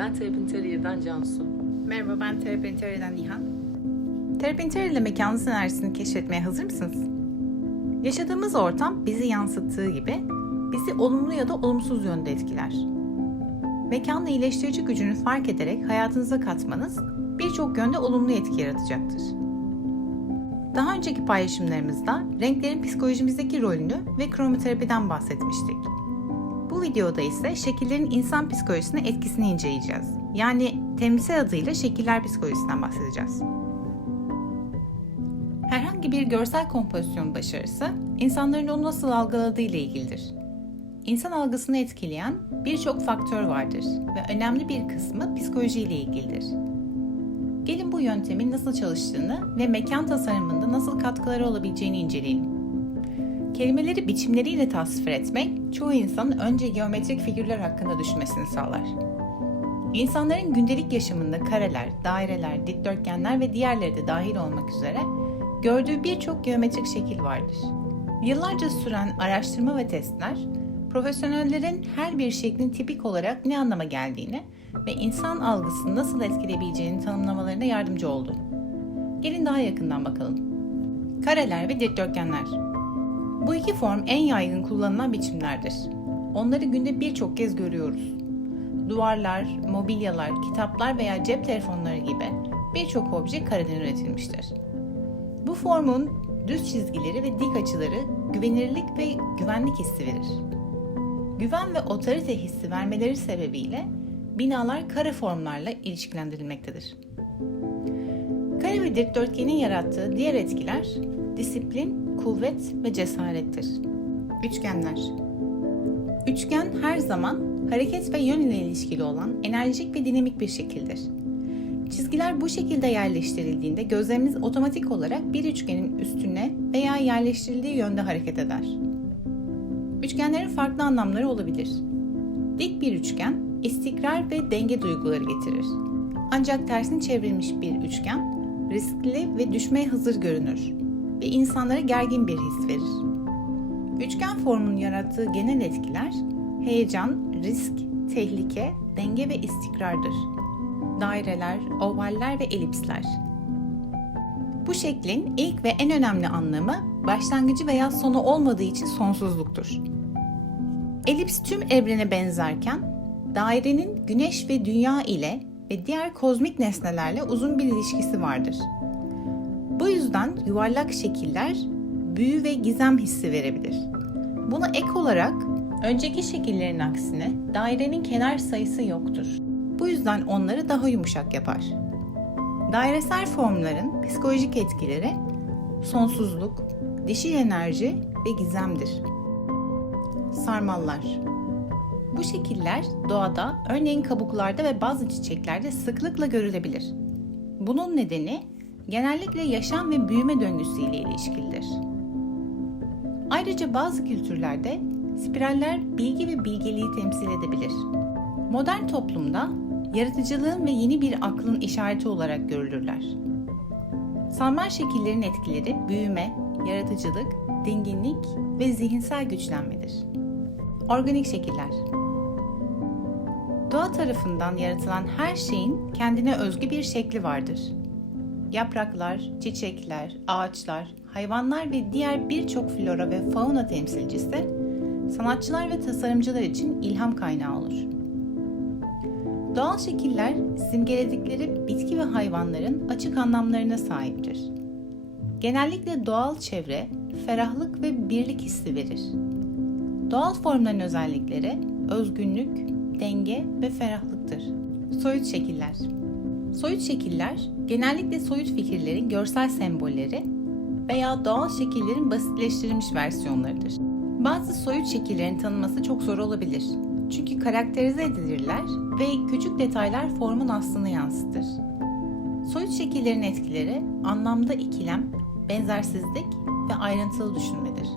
Ben Terapin Terrier'den Cansu. Merhaba ben Terapi Interior'dan Nihan. Terapi Interior ile mekanınızın enerjisini keşfetmeye hazır mısınız? Yaşadığımız ortam bizi yansıttığı gibi bizi olumlu ya da olumsuz yönde etkiler. Mekanın iyileştirici gücünü fark ederek hayatınıza katmanız birçok yönde olumlu etki yaratacaktır. Daha önceki paylaşımlarımızda renklerin psikolojimizdeki rolünü ve kromoterapiden bahsetmiştik. Bu videoda ise şekillerin insan psikolojisine etkisini inceleyeceğiz. Yani temsil adıyla şekiller psikolojisinden bahsedeceğiz. Herhangi bir görsel kompozisyon başarısı, insanların onu nasıl algıladığı ile ilgilidir. İnsan algısını etkileyen birçok faktör vardır ve önemli bir kısmı psikoloji ile ilgilidir. Gelin bu yöntemin nasıl çalıştığını ve mekan tasarımında nasıl katkıları olabileceğini inceleyelim. Kelimeleri biçimleriyle tasvir etmek, çoğu insanın önce geometrik figürler hakkında düşünmesini sağlar. İnsanların gündelik yaşamında kareler, daireler, dikdörtgenler ve diğerleri de dahil olmak üzere gördüğü birçok geometrik şekil vardır. Yıllarca süren araştırma ve testler, profesyonellerin her bir şeklin tipik olarak ne anlama geldiğini ve insan algısını nasıl etkileyebileceğini tanımlamalarına yardımcı oldu. Gelin daha yakından bakalım. Kareler ve dikdörtgenler. Bu iki form en yaygın kullanılan biçimlerdir. Onları günde birçok kez görüyoruz. Duvarlar, mobilyalar, kitaplar veya cep telefonları gibi birçok obje kareden üretilmiştir. Bu formun düz çizgileri ve dik açıları güvenirlik ve güvenlik hissi verir. Güven ve otorite hissi vermeleri sebebiyle binalar kare formlarla ilişkilendirilmektedir. Kare ve dikdörtgenin yarattığı diğer etkiler disiplin, kuvvet ve cesarettir. Üçgenler Üçgen her zaman hareket ve yön ile ilişkili olan enerjik ve dinamik bir şekildir. Çizgiler bu şekilde yerleştirildiğinde gözlerimiz otomatik olarak bir üçgenin üstüne veya yerleştirildiği yönde hareket eder. Üçgenlerin farklı anlamları olabilir. Dik bir üçgen istikrar ve denge duyguları getirir. Ancak tersine çevrilmiş bir üçgen riskli ve düşmeye hazır görünür ve insanlara gergin bir his verir. Üçgen formunun yarattığı genel etkiler heyecan, risk, tehlike, denge ve istikrardır. Daireler, ovaller ve elipsler. Bu şeklin ilk ve en önemli anlamı başlangıcı veya sonu olmadığı için sonsuzluktur. Elips tüm evrene benzerken dairenin güneş ve dünya ile ve diğer kozmik nesnelerle uzun bir ilişkisi vardır. Bu yüzden yuvarlak şekiller büyü ve gizem hissi verebilir. Buna ek olarak önceki şekillerin aksine dairenin kenar sayısı yoktur. Bu yüzden onları daha yumuşak yapar. Dairesel formların psikolojik etkileri sonsuzluk, dişil enerji ve gizemdir. Sarmallar Bu şekiller doğada, örneğin kabuklarda ve bazı çiçeklerde sıklıkla görülebilir. Bunun nedeni genellikle yaşam ve büyüme döngüsü ile ilişkilidir. Ayrıca bazı kültürlerde spiraller bilgi ve bilgeliği temsil edebilir. Modern toplumda yaratıcılığın ve yeni bir aklın işareti olarak görülürler. Sarmal şekillerin etkileri büyüme, yaratıcılık, dinginlik ve zihinsel güçlenmedir. Organik şekiller Doğa tarafından yaratılan her şeyin kendine özgü bir şekli vardır. Yapraklar, çiçekler, ağaçlar, hayvanlar ve diğer birçok flora ve fauna temsilcisi sanatçılar ve tasarımcılar için ilham kaynağı olur. Doğal şekiller simgeledikleri bitki ve hayvanların açık anlamlarına sahiptir. Genellikle doğal çevre, ferahlık ve birlik hissi verir. Doğal formların özellikleri özgünlük, denge ve ferahlıktır. Soyut şekiller Soyut şekiller genellikle soyut fikirlerin görsel sembolleri veya doğal şekillerin basitleştirilmiş versiyonlarıdır. Bazı soyut şekillerin tanınması çok zor olabilir. Çünkü karakterize edilirler ve küçük detaylar formun aslını yansıtır. Soyut şekillerin etkileri anlamda ikilem, benzersizlik ve ayrıntılı düşünmedir.